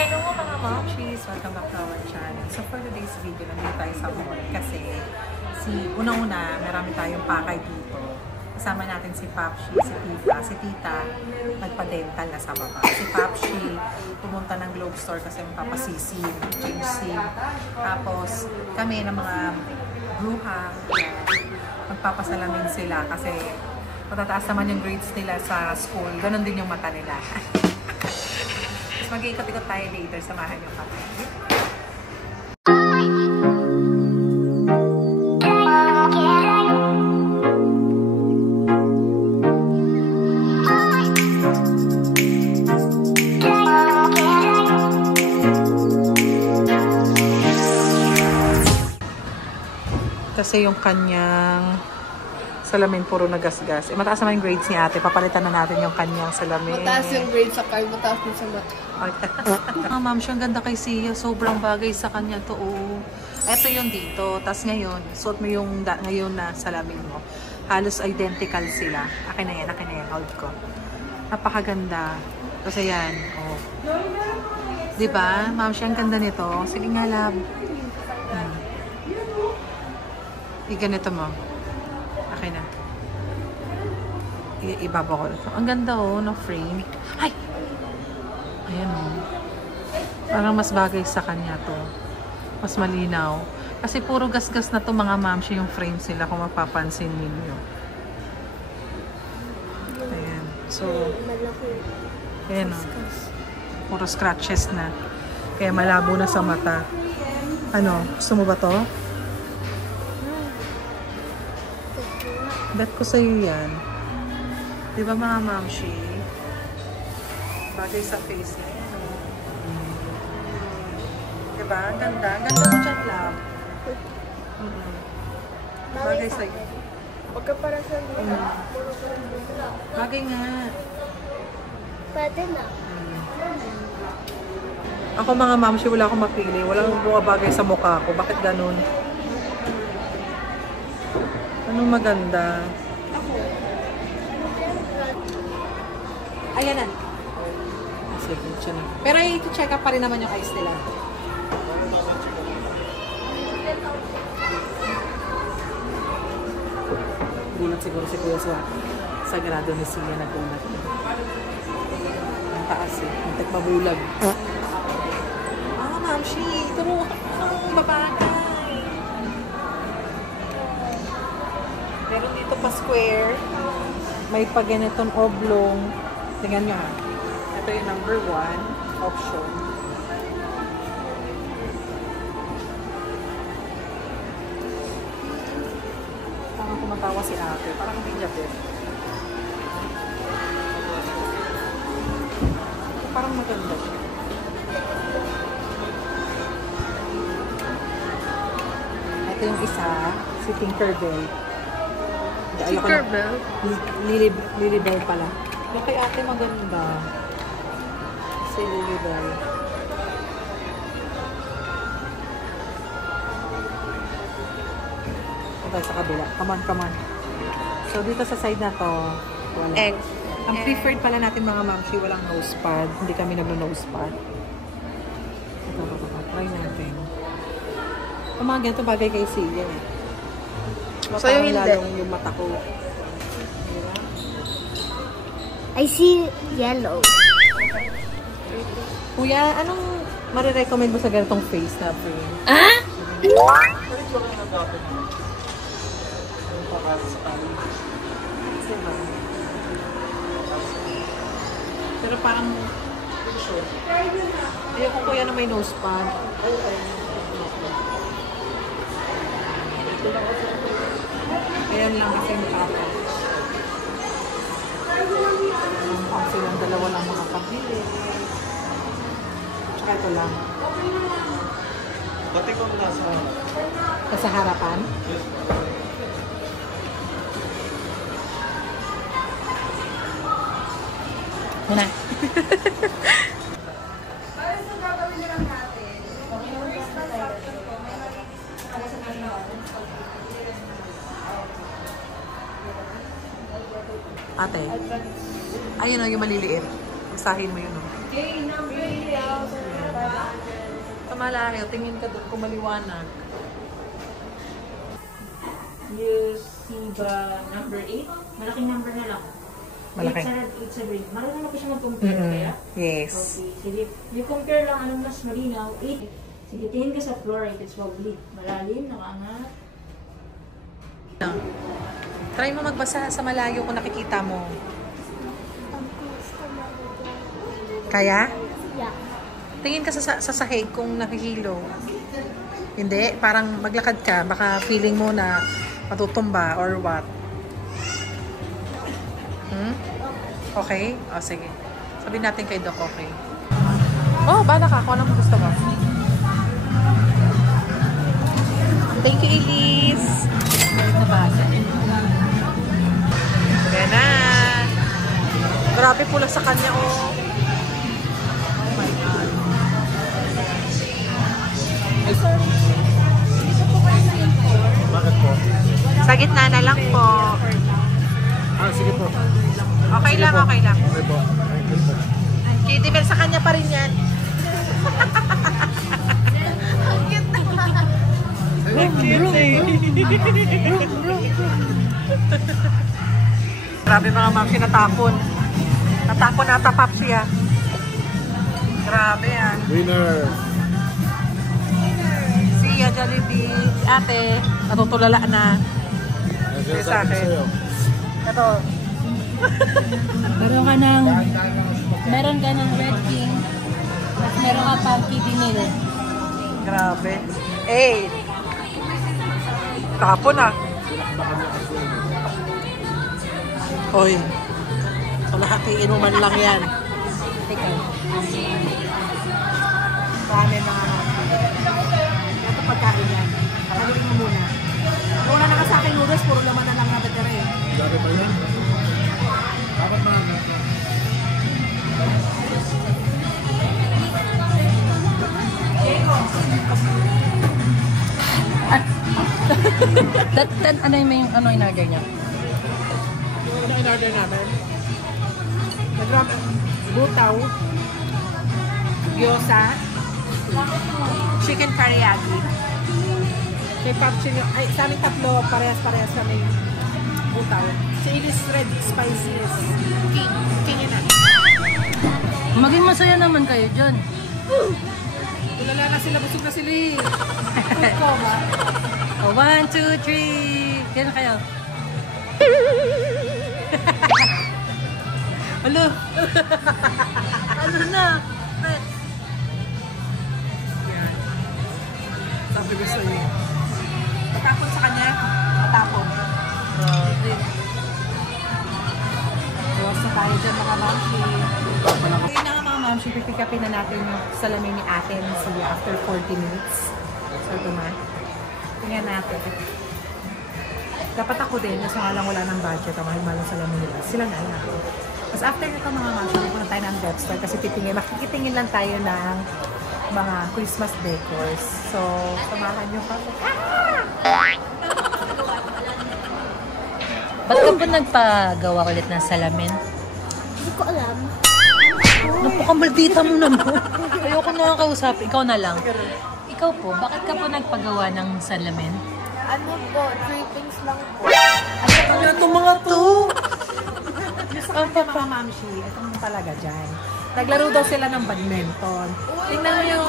Hello mga momshies! Welcome back to our channel. So for today's video, nandito tayo sa mall kasi unang-una, marami tayong pakay dito. Kasama natin si Papshi, si Tita. Si Tita, nagpa-dental na sa baba. Si Papshi, pumunta ng Globe Store kasi magpapasisim, change sim. Tapos kami ng mga bruhang, magpapasalamin sila kasi matataas naman yung grades nila sa school. Ganon din yung mata nila. Mag-iikot-ikot tayo later. Samahan niyo kami. Kasi yung kanyang salamin puro nagasgas. Mataas naman yung grades ni ate. Papalitan na natin yung kanyang salamin. Mataas yung grades sa car, mataas din sa mata. Ma'am, siya ang ganda kay Sia. Sobrang bagay sa kanya to. Oh. Ito yung dito. Tapos ngayon, suot mo yung ngayon na salamin mo. Halos identical sila. Akin na yan. Hold ko. Napakaganda. Tapos ayan. Oh. Diba? Ma'am, siya ang ganda nito. Sige nga, love. Ganito mo. Okay na. Ibaba ko. Ang ganda oh, no frame. Ay! Ayan oh. Parang mas bagay sa kanya to. Mas malinaw. Kasi puro gas-gas na to mga mamshi yung frame sila kung mapapansin ninyo. Ayan. So, ayan oh. Puro scratches na. Kaya malabo na sa mata. Ano? Gusto mo ba to? Bet ko sa'yo yan. Di ba mga mamshi? Bagay sa face na yun. Diba? Ang ganda. Ang ganda mo dyan, love. Bagay sa'yo. Pagka para sa Bagay nga. Pwede na. Ako mga mamshi, wala akong mapili. Walang bumabagay sa mukha ko. Bakit ganun? Anong maganda? Ayan na. Sige, siya na. Pero i-check up pa rin naman yung eyes nila. Gulat siguro si Kuya sa grado ni Sia na gulat. Ang taas eh. Muntik mabulag. Mamshi, turo ang babagay. Meron dito pa square. May pa ganitong oblong. Tingnan nyo ha. Ito yung number 1 option. Parang kumatawa si ate. Parang hindi niya bet. Parang maganda siya. Ito yung isa. Si Tinkerbell. Tinkerbell? Lilibell pala. Yung kay ate maganda. Si Lilibell. Ito sa kabila. Come on. So dito sa side na to, wala. Egg. Ang preferred pala natin mga mamshi, walang nose pad. Hindi kami nagno-nose pad. Ito. Try natin. Ang mga ganito bagay kay Sia eh. So yung hindi. Lalong yung mata ko. I see yellow. Kuya, anong marirecommend mo sa ganitong face na frame? Ah? Pero parang ayoko kuya na may nose pad. Ayan lang kasi yung tapa. Ang silang dalawa lang mga pabili. Tsaka ito lang. Pati kung Sa harapan? Muna. Ate. Ayun o, yung maliliit. Basahin mo yun o. malayo, tingin ka doon kung maliwanag. You see the number 8? Malaking number na lang. Malaki. 8, 7, 8, 7. Marunong na po siya mag-compare, kaya? Yes. Okay, sige. You compare lang anong mas malinaw. 8. Sige, tingin ka sa floor. It's wobbly. Malalim, nakaangat. Try mo magbasa sa malayo kung nakikita mo. Kaya? Yeah. Tingin ka sa sahig kung nakihilo. Hindi, parang maglakad ka, baka feeling mo na matutumba or what. Okay? O, sige. Sabihin natin kay Doc, okay. Oh, bala ka. Kung anong gusto mo. Thank you, Elise. Nabasa. Ayan na. Grabe pula sa kanya, oh. Oh my God. Bakit po? Sa gitna na lang po. Sige po. Okay lang, okay lang. Okay po. Kitty Bell, sa kanya pa rin yan. Ang cute naman. Ang cute eh. Grabe mga ma'am, natapon. Natapon nata pop siya. Grabe yan. Winner. See ya, Jollibee. Si ate, natutulala na. Nandiyan Sa akin. sa'yo. Ito. Meron ka ng Red King. At meron ka pang Kitty Mill. Grabe. Eh. Tapon ah. Hoy. Kalahatiin mo man lang yan. Ikaw. Ramen mga ito pagkain yan. Pakaluin mo muna. Kung wala na ka sa akin noodles, puro laman na lang natagara eh. Dami pa yan. Dapat na. Ano yung in-order niya? Ano in-order namin? Butaw, gyoza, chicken teriyaki. Kay Pop Chili, ay sa aming tatlo, parehas-parehas kami butaw. Si Elise red spices. King yun na. Maging masaya naman kayo dyan. Tulala na sila, busog na sila eh. Food coma. Oh, 1, 2, 3. Kailan kayo? Hello. Ano na? Yan. Sabi ko sa'yo. Matapon sa kanya. Matapon. Grabe. Iwas na tayo dyan mga mamshi. Ngayon na nga mga mamshi, pipick upin na natin yung salamin ni Aten after 40 minutes. So ito na. Tingnan natin. Dapat ako din, kasi nga lang wala ng budget, ang mahal-mahal ng salamin nila. Sila na lang. Tapos after nito mga mamshi, pupunta tayo ng Dep Store kasi makikitingin lang tayo ng mga Christmas decors. So, samahan nyo pa. Ba't ka po nagpagawa ulit ng salamin? Hindi ko alam. Napakamaldita mo naman. Ayoko na kausap. Ikaw na lang. Ikaw po, bakit ka po nagpagawa ng salamin? Ano po? Drippings lang po. Ano itong mga to? Gusto ko yung mga mamshi, itong talaga dyan. Naglaro daw sila ng badminton. Tingnan mo yung...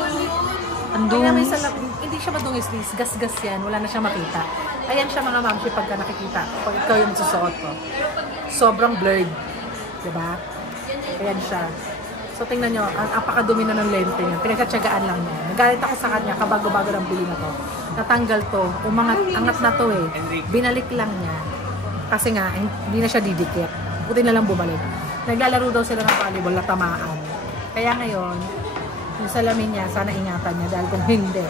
Tingnan mo yung salamin. Hindi siya madungis-lis. Gas-gas yan. Wala na siya makita. Ayan siya mga mamshi pagka nakikita. Pag ikaw yung susuot ko. Sobrang blurred. Diba? Ayan siya. So tingnan nyo, ang apakadumi na ng lente niya. Pinagkatsagaan lang niya. Nagalit ako sa kanya kabago-bago ng bili na to. Natanggal to. Angat na to eh. Binalik lang niya. Kasi nga, hindi na siya didikit. Buti na lang bumalik. Naglalaro daw sila ng volleyball na tamaan. Kaya ngayon, yung salamin niya, sana ingatan niya dahil kung hindi.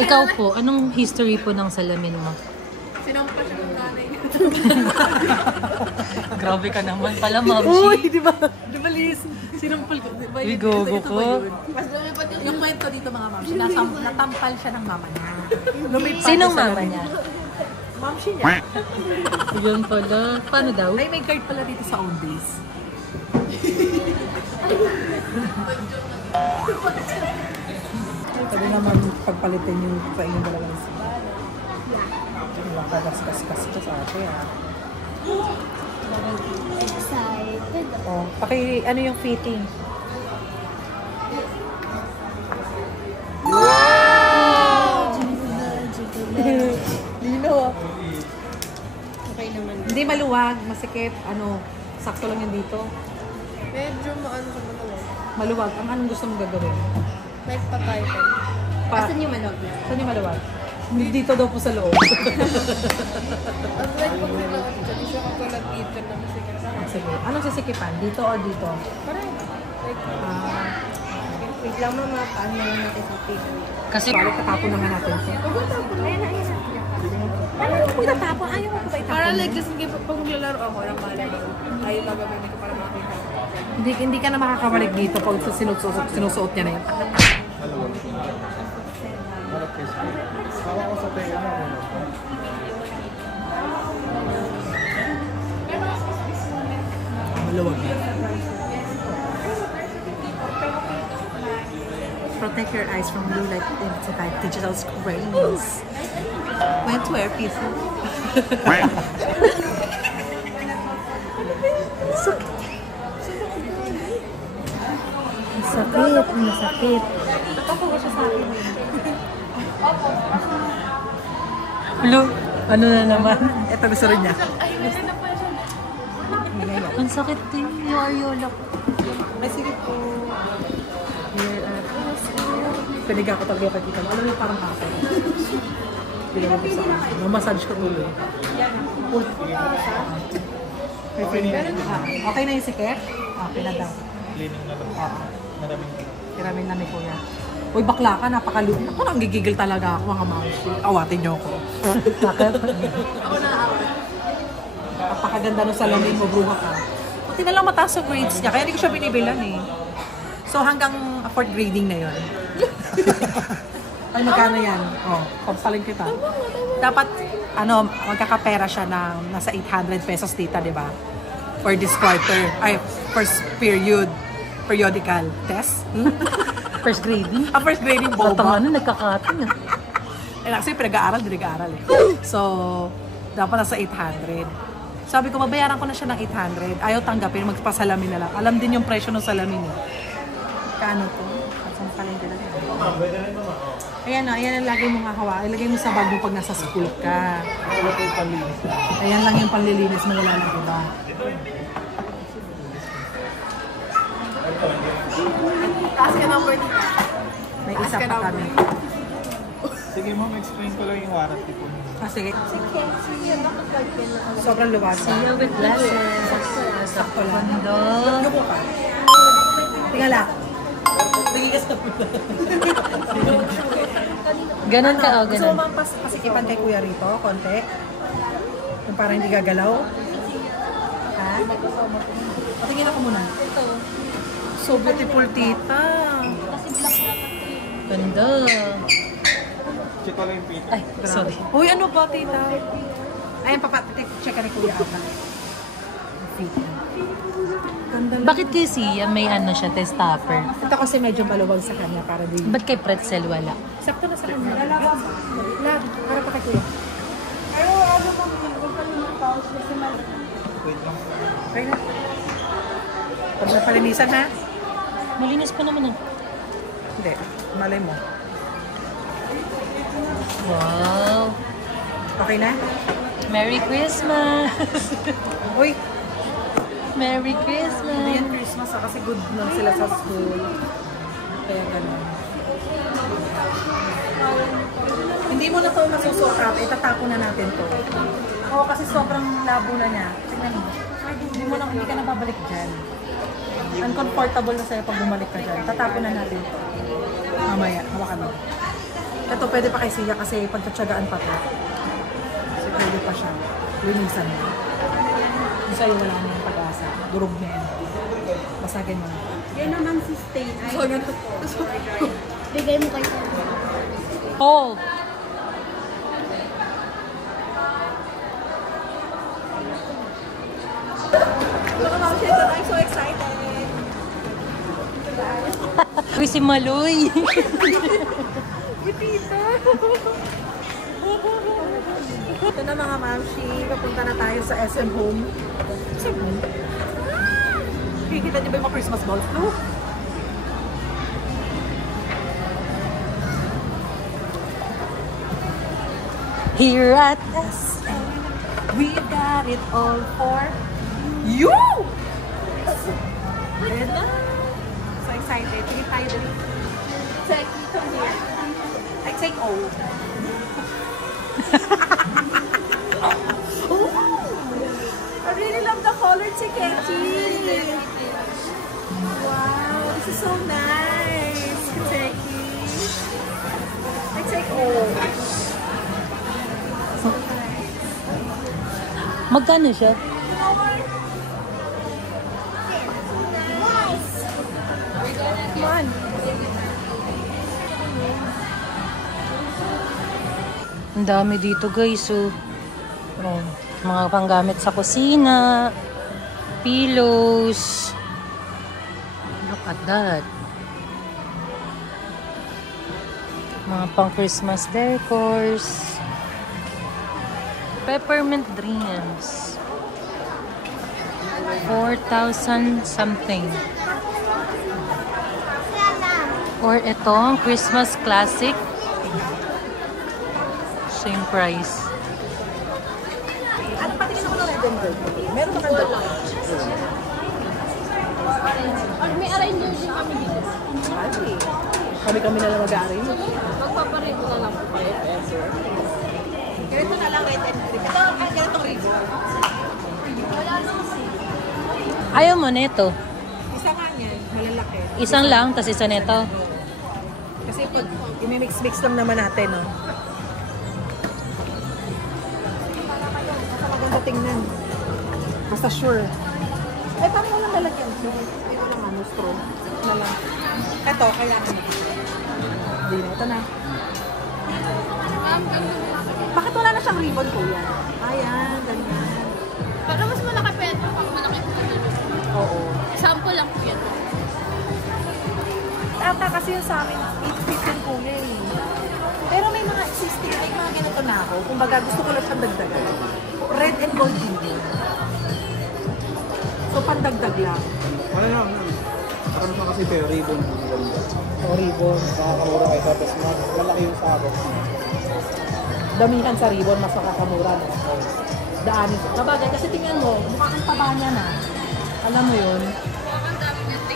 Ikaw po, anong history po ng salamin mo? Sinampa siya ng nanay. Grabe ka naman pala, Mamshi. Uy, di ba? Di ba, Liz? Sinampal ko. Di ba, Uy, gogo ko. Yung kwento dito mga ma'am, natampal siya ng mama niya. Lumipad Sinong siya sa mama lamin. niya? Ma'am siya niya. Yun pala. Paano daw? Ay, may card pala dito sa own base. Pwede naman pagpalitin yung sa inyong dalawang isa. Walang kagas-kas-kas ko sa ate ah. Excited. Oh, ano yung fitting? Lino. Okay naman. Hindi maluwag, masikip, sakto lang yan dito. Medyo maano sa maluwag. Maluwag, ang anong gusto mong gagawin? Like pa-title. Asan yung maluwag na? Saan yung maluwag? Dito daw po sa loob. Ang like pag niluwag dyan, siya katulad dito na masikip. Sige, anong sisikipan? Dito or dito? Parang, like, Ah, wait lang mama, paano lang natin sa table. kasi balik katapon naman natin ito. Ayan na. Ano yung pagtatapon? Ayaw mo ba itapon? Para like, kasi pag maglalaro ako, lang pala tayo magagawin ko para makita. Hindi ka na makakabalik dito pag sinusuot niya na yun. Harap kayo. Tawa ko sa tayo na. Maluwag. Protect your eyes from blue light inside digital screens. Went to wear pieces. Masakit. Natawa siya sa akin. Hello? Ano na naman? Ito gusto rin niya. Ang sakit din yung ayola ko. Ay, sige po. Here at Pwede ako taglo kay tita. Alam mo parang ako. Pwede ko sa akin. Mamasage ko tuloy. Okay na yung sikip? Okay na daw. Cleaning na lang. Maraming na lang. Tiramin na ni kuya. Uy, bakla ka, napakaluto. Ako nang gigigil talaga ako, mga mausi. Awatin niyo ako. Ako na awat. Napakaganda nung salamin mo, bruha ka. Buti na lang mataas yung grades niya, kaya hindi ko siya binibilan eh. So hanggang 4th grading na yun. Ay, magkano yan? Oh, pagsalin kita. Dapat, magkakapera siya ng nasa 800 pesos tita, di ba? For this quarter. Ay, first periodical test. First grading. First grading Bata nga boba. na, nagkakating ah. Kasi pinag-aaral eh. So, dapat nasa 800. Sabi ko, mabayaran ko na siya ng 800. Ayaw tanggapin, magpasalamin na lang. Alam din yung presyo ng salamin eh. Kaano to? Saan pa rin talaga? Ayan ang lagi mong hahawa. Ilagay mo sa bag mo pag nasa school ka. Ayan lang yung panlilinis mo nila na diba? Taas ka number dito. May isa pa kami. Sige ma'am, explain ko lang yung warranty po. Sige. Si Kenzie, yun nakapag yan na ako. Sobrang luwas. With glasses. Sakto lang. Kondo. Yubo ka. Tingala. Tingin ka sa pula. Ganon ka, Gusto ganon. mo bang pasikipan kay kuya rito, konti? Yung parang hindi gagalaw? Ha? Patingin ako muna. So beautiful, tita. Ganda. Check ko lang yung pita. Ay, sorry. Uy, ano ba, tita? Ayan, check ka ni kuya ata. Ganda lang. Bakit kay Sia may siya, test topper? Ito kasi medyo maluwag sa kanya para di... Ba't kay pretzel wala? Sakto na sa kanya. Lag, para pa kay kuya. Pero ano bang huwag ka naman pause kasi mali. Wait lang. Okay na. Pag napalinisan ha? Malinis pa naman ah. Hindi, malay mo. Wow. Okay na? Merry Christmas! Uy, Merry hindi Christmas! yan Christmas kasi good lang sila sa school. Kaya ganun. Hindi mo na ito masusukap, itatapon na natin to. Oo, kasi sobrang labo na niya. Tingnan mo. Hindi ka na babalik dyan. Uncomfortable na sa'yo pag bumalik ka dyan. Tatapon na natin to. Mamaya, hawakan mo. Ito pwede pa kay Sia kasi pagtatsagaan pa to. Kasi pwede pa siya. Linisan mo. Yung sa'yo wala na yung pag-asa. Durog na yan. Basagin mo na. Yan naman si Stain. Bigay mo kay Oh! I'm so excited. Uy, si Maloy. Ito na mga mamshi, papunta na tayo sa SM Home. SM Home? Kikita niyo ba yung mga Christmas balls, no? Here at SM, we got it all for you! Ayan na. So excited. Sige tayo dali. Take, come here. I take all. I really love the color, Chikechi. Wow, this is so nice, Chikechi. I take all. Magkano siya? Come on. Ang dami dito guys, oh. Oh, mga panggamit sa kusina, pillows. Look at that. Mga pang Christmas decors. Peppermint dreams. 4,000 something. Or itong Christmas classic. Same price. At patingin ako ng red and gold. Meron ba kang dalawa? May arrange din kami dito. Kami na lang mag-arrange. Magpaparito na lang po kayo. Ganito na lang red and gold. Ito, ganitong ribbon. Ayaw mo nito. Isa nga niyan, malalaki. Isang lang, tas isa nito. Kasi pag i-mix-mix lang naman natin, no? Basta maganda tingnan. Basta sure. Eh, paano mo lang lalagyan? Ito lang ano, straw. Na lang. Ito, kailangan mo. Hindi na, ito na. Bakit wala na siyang ribbon ko yan? Ayan, ganyan. Pero mas malaki pa ito pag malaki po ito. Oo. Sample lang po yan. Tata kasi yung sa amin, 8-15 kuya eh. Pero may mga existing, may mga ganito na ako. Kung baga, gusto ko lang siyang dagdagan. Red and gold din yun. So, pandagdag lang. Wala lang. Parang naman kasi ito yung ribbon. O, ribbon. Nakakamura kayo tapos malaki yung sabok. Damihan sa ribbon, mas makakamura. No? Daanin. Kabagay, kasi tingnan mo, mukha kang taba niya na. Alam mo yun?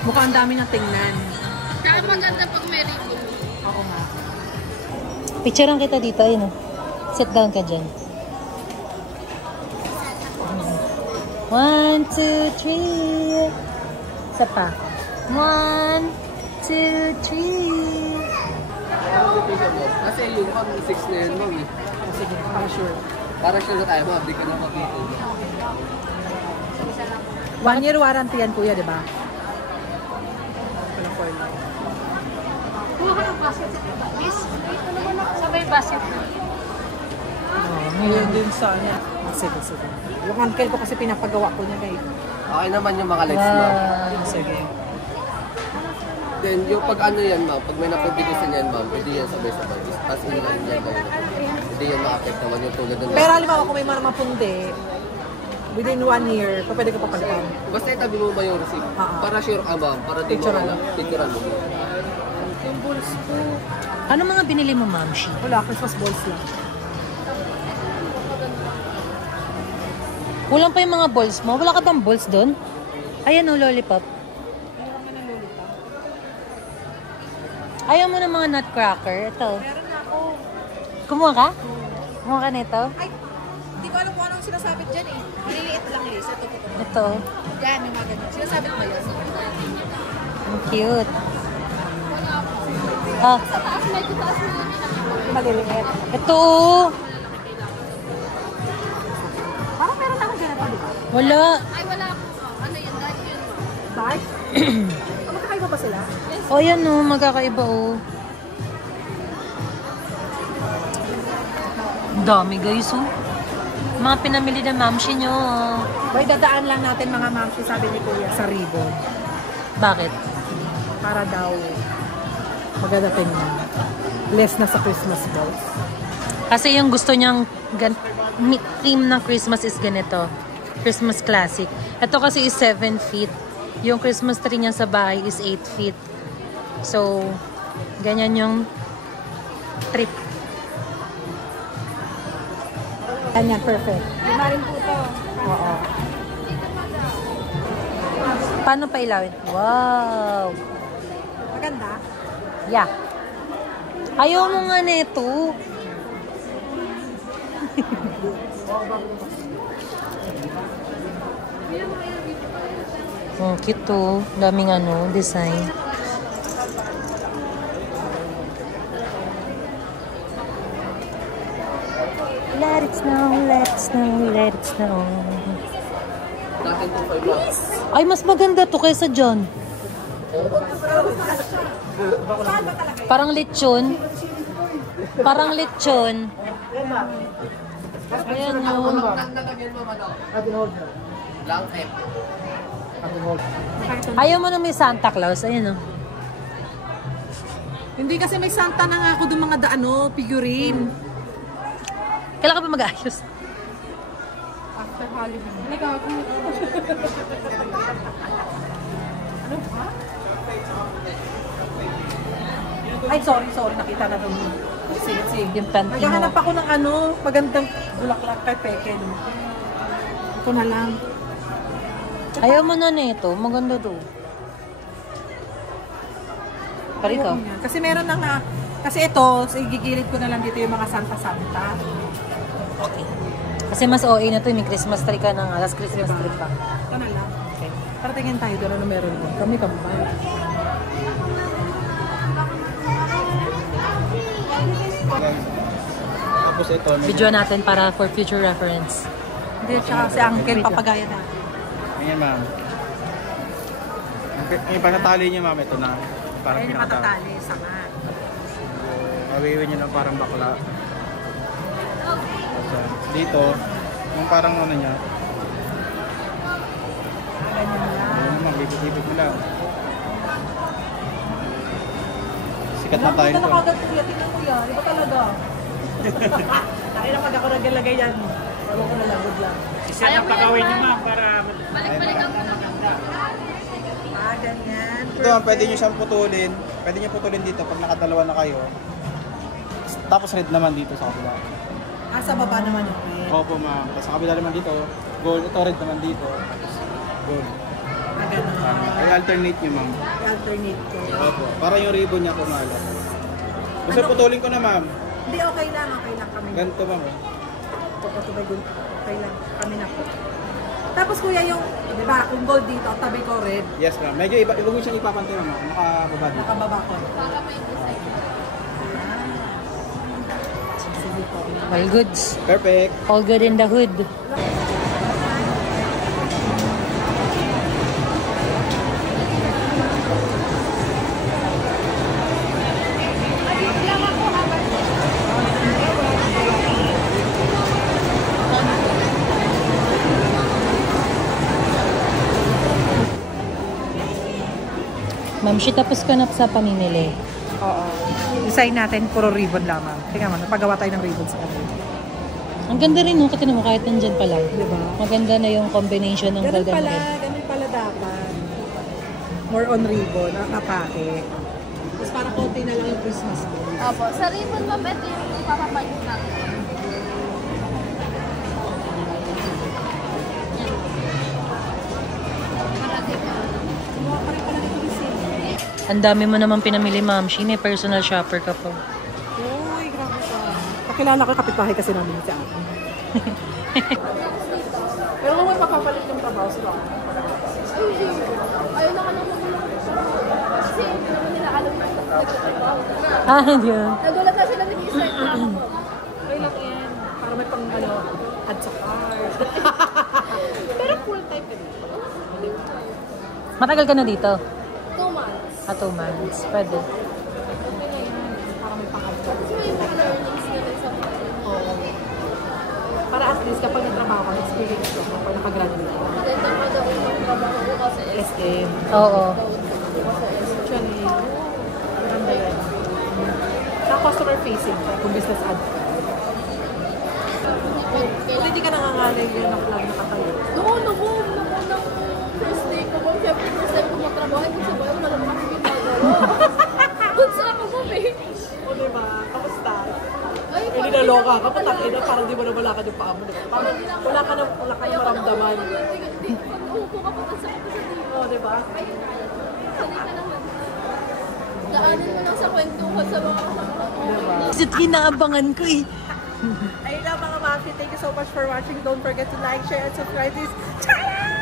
Mukha ang dami ng tingnan. Kaya maganda pag may ribbon. Oo nga. Picturean kita dito, ayun oh. Sit down ka dyan. 1, 2, 3. Isa pa. 1, 2, 3. Kasi yung pang 6 na yun, ma'am. O, sige, para sure. Para sure na tayo, ma'am. Di ka na mabito. 1 year warranty yan, kuya, di ba? Walang foil lang. Kuha ka ng basket. Miss, ito naman ako. Sabay basket. Ngayon din sa ano. Sige, sige. Yung uncle ko kasi pinapagawa ko niya guys. Okay naman yung mga lights, ma'am. Sige. Then, yung pag ano yan, ma'am, pag may napagbigisan yan, ma'am, hindi yan sabay-sabay. Tapos hindi yan yan tayo. Hindi yan ma-affect naman yung tulad ng... Pero halimbawa kung may mga mapundi, within 1 year, pwede ka papalitan. Basta itabi mo ba yung receipt? Para sure ka, ma'am. Para di mo Picturean alam. lang. Picturean mo. Yung balls ko. Ano mga binili mo, Ma'am Shi? Wala, Christmas balls lang. Kulang pa yung mga balls mo. Wala ka bang balls doon? Ayan o, lollipop. Ayaw mo ng mga nutcracker. Ito. Meron na ako. Kumuha ka? Kumuha ka nito? Ay, hindi ko alam kung anong sinasabit dyan eh. Maliliit lang Liz. Ito. Ito. Yan, yung mga ganyan. Sinasabit ba yan? Ang cute. Ah, Taas na ito, taas na ito. Maliliit. ito oh. Parang meron na akong ganito, di ba? Wala. Ay, wala po. Ano yun? Dahil yun. Dark? Magkakaiba ba sila? O yan o, magkakaiba o. Ang dami guys oh. Mga pinamili ng mamshi nyo. May dadaan lang natin mga mamsi, sabi ni Kuya, sa ribbon. Bakit? Para daw maganda tingnan. Less na sa Christmas balls. Kasi yung gusto niyang theme ng Christmas is ganito. Christmas classic. Ito kasi is 7 feet. Yung Christmas tree niya sa bahay is 8 feet. So, ganyan yung trip. Ganyan, perfect. Lima rin po ito. Oo. Paano pa ilawin? Wow! Maganda. Yeah. Ayaw mo nga nito. Cute to. Daming design. Let it snow, let it snow, let it snow. Natin to 5 bucks. Ay, mas maganda to kaysa dyan. Parang lechon. Parang lechon. Ayan o. Nalagyan mo blanket. Ayaw mo na may Santa Claus. Ayan o. Hindi kasi may Santa na nga ako doon mga figurine. Kailan ka pa mag-ayos? After Halloween. Ay, sorry. Nakita na doon. Sige. Yung panty mo. Naghahanap ako ng magandang bulaklak kay Peken. Ito na lang. Ayaw mo na nito. Maganda to. Pari ka. Kasi meron na nga. Kasi ito, igigilid ko na lang dito yung mga Santa-Santa. Okay. Kasi mas OA na to. May Christmas tree ka na nga. Last Christmas tree pa. Ito na lang. Okay. Para tingin tayo doon ano meron doon. Kami kambal. Tapos ito, Video natin para for future reference. Hindi, tsaka si Uncle, papagaya na. Ayan, ma'am. Yung panatali niyo, ma'am, ito na. Parang Ayun yung pinakatali. matatali, sama. Mawiwi niyo lang parang bakla. Tapos, dito, yung parang niya. Ganyan lang. Ayun naman, bibig-bibig mo lang. Sikat na tayo Ito nito. na kagad kuya, tingnan mo yan. Iba talaga. Nakina pag ako naglagay yan. Ewan ko na lagod lang. Ayaw mo yan, ma'am. Balik-balik ang Ganyan. Ito, ma'am, pwede nyo siyang putulin. Pwede nyo putulin dito pag nakadalawa na kayo. Tapos red naman dito sa kabila. Sa baba naman yung red. Opo, ma'am. Tapos sa kabila naman dito, gold. Ito red naman dito. Tapos gold. Ganun. Ay, alternate nyo, ma'am. Alternate ko. Opo. Para yung ribbon niya kumala. Gusto putulin ko na, ma'am. Hindi, okay lang kami. Ganito, ma'am. Okay lang kami na po. Tapos kuya yung, di ba, kung gold dito, tabi ko red. Yes, ma'am. Medyo iba. Huwag mo siyang ipapantay, ma'am. Nakababa dito. Nakababa ko. All goods. Perfect. All good in the hood. Ma'am, tapos ka na sa paninili. Oo. Design natin, puro ribbon lamang. Tingnan mo, napagawa tayo ng ribbon sa kanila. Ang ganda rin, no? Kasi mo, kahit nandyan pa lang. Diba? Maganda na yung combination ng gold and red. Ganun pala dapat. More on ribbon, ang apake. Tapos para konti na lang yung Christmas mo. Opo. Sa ribbon, ma'am, ito yung ipapapalit natin. Ang dami mo naman pinamili, ma'am. May personal shopper ka pa. Uy, grabe ka. Kakilala ko kapitbahay kasi namin sa akin. Pero kung may papapalit yung trabaho sila. Ayun na ka nang mamulong. Kasi hindi naman nila alam yung nagtatrabaho. Yun. Nagulat na sila nag-i-start na ako. Okay lang yan. Para may pang add sa card. Pero full time ka dito. Matagal ka na dito? 2 months. 2 months. Pwede. Okay na yan. Para may pang add sa Kasi may mga learnings na rin sa Oo. Para at least kapag natrabaho ka, experience ko kapag nakagraduate ka. maganda nga daw yung trabaho ko kasi SM. Oo. Actually, customer facing ka, kung business ad ka. Kung hindi ka nangangalay yun ako lang nakatayo. Noon, first day ko, siyempre first time ko matrabaho, kung sa bayo, wala naman kasi ginagawa. Kung saan ako kami? O diba? Kamusta? Ay, Hindi na loka ka, patangin na parang di mo na malakad yung paa mo. Diba? Parang wala ka na maramdaman. Upo ka pa sa dito. O diba? Sanay ka naman. Daanan mo lang sa kwentuhan sa mga kasama ko. Sit kinaabangan ko eh. Ayun lang mga Maki, thank you so much for watching. Don't forget to like, share, and subscribe this channel!